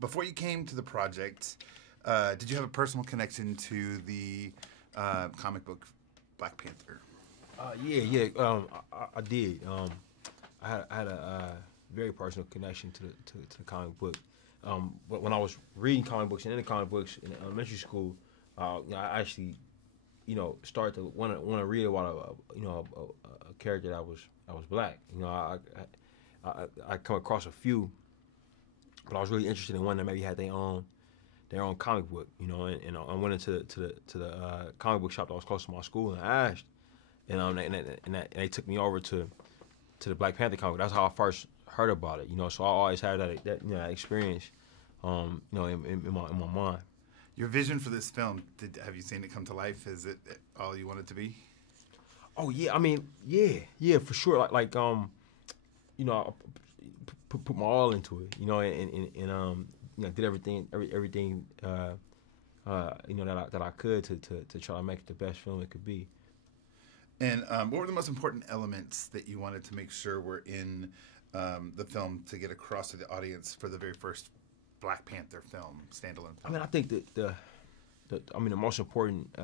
before you came to the project, did you have a personal connection to the comic book Black Panther? Yeah. I did. I had a very personal connection to the comic book. But when I was reading comic books and in the comic books in elementary school, I actually, started to want to read about a character that was black. I come across a few, but I was really interested in one that maybe had their own comic book. And I went into the comic book shop that was close to my school and I asked, and they took me over to the Black Panther comic. That's how I first heard about it. So I always had that experience, in my mind. Your vision for this film, have you seen it come to life? Is it all you want it to be? Oh yeah, I mean, yeah, for sure. I put my all into it, and did everything that I could to try to make it the best film it could be. And what were the most important elements that you wanted to make sure were in the film to get across to the audience for the very first Black Panther film, standalone film? I mean, I think that the most important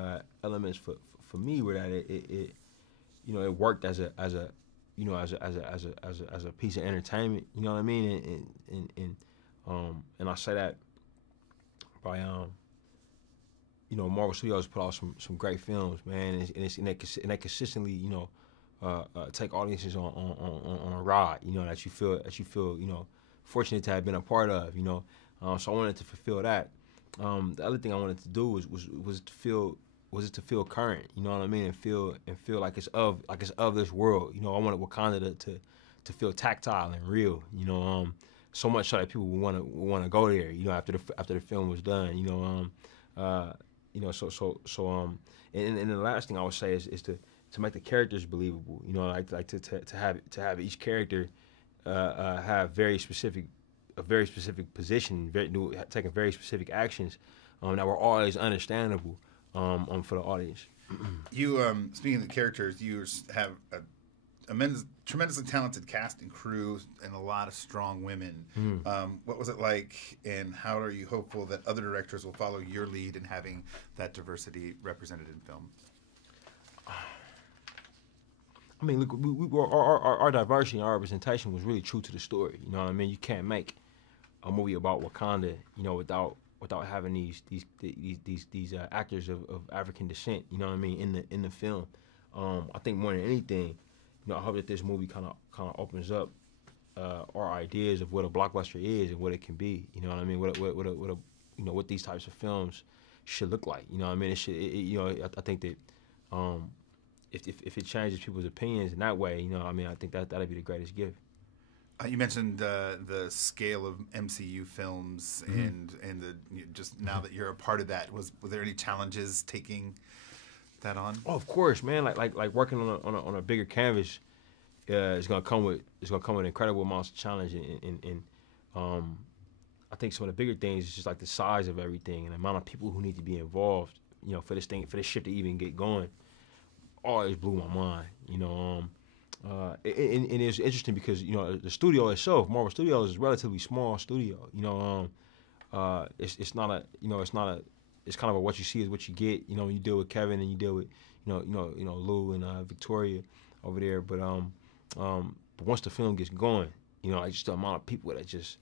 elements for me were that it worked as a piece of entertainment. You know what I mean? And I say that by Marvel Studios put out some great films, man, and they consistently take audiences on a ride, that you feel fortunate to have been a part of, so I wanted to fulfill that. The other thing I wanted to do was to feel current, you know what I mean, and feel like it's of this world. I wanted Wakanda to feel tactile and real, so much so that people would want to go there, after the film was done, and the last thing I would say is to make the characters believable, like to have each character have a very specific position, taking very specific actions that were always understandable for the audience. You, speaking of the characters, you have a tremendously talented cast and crew and a lot of strong women. What was it like, and how are you hopeful that other directors will follow your lead in having that diversity represented in film? I mean, look, our diversity and our representation was really true to the story. You know what I mean? You can't make a movie about Wakanda, without having these actors of African descent. You know what I mean? In the film, I think more than anything, I hope that this movie kind of opens up our ideas of what a blockbuster is and what it can be. You know what I mean? What these types of films should look like. You know what I mean? I think that if it changes people's opinions in that way, I think that'd be the greatest gift. You mentioned the scale of MCU films, and just now that you're a part of that, were there any challenges taking that on? Oh, of course, man. Like working on a bigger canvas is gonna come with incredible amounts of challenge, and I think some of the bigger things is just like the size of everything and the amount of people who need to be involved, for this ship to even get going. Always blew my mind, and it's interesting because the studio itself, Marvel Studios, is a relatively small studio. It's kind of what you see is what you get. When you deal with Kevin and you deal with Lou and Victoria over there. But once the film gets going, just the amount of people that just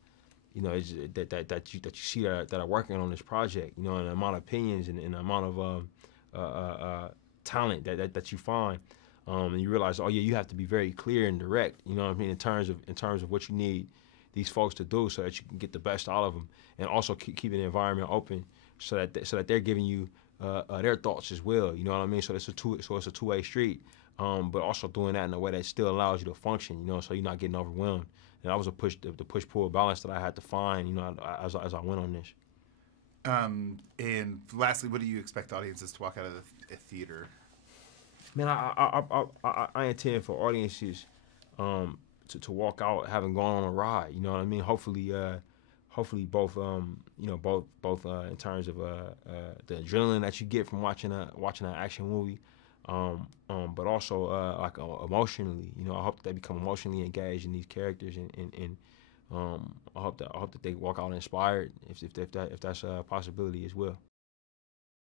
that you see that are working on this project, and the amount of opinions and the amount of talent that you find. And you realize, you have to be very clear and direct, in terms of what you need these folks to do, so that you can get the best out of them, and also keeping the environment open, so that they're giving you their thoughts as well. You know what I mean? So it's a two-way street, but also doing that in a way that still allows you to function. So you're not getting overwhelmed. And that was the push-pull balance that I had to find, as I went on this. And lastly, what do you expect audiences to walk out of the theater? Man, I intend for audiences to walk out having gone on a ride. You know what I mean? Hopefully both both in terms of the adrenaline that you get from watching an action movie, but also emotionally. I hope they become emotionally engaged in these characters, and I hope that they walk out inspired if that's a possibility as well.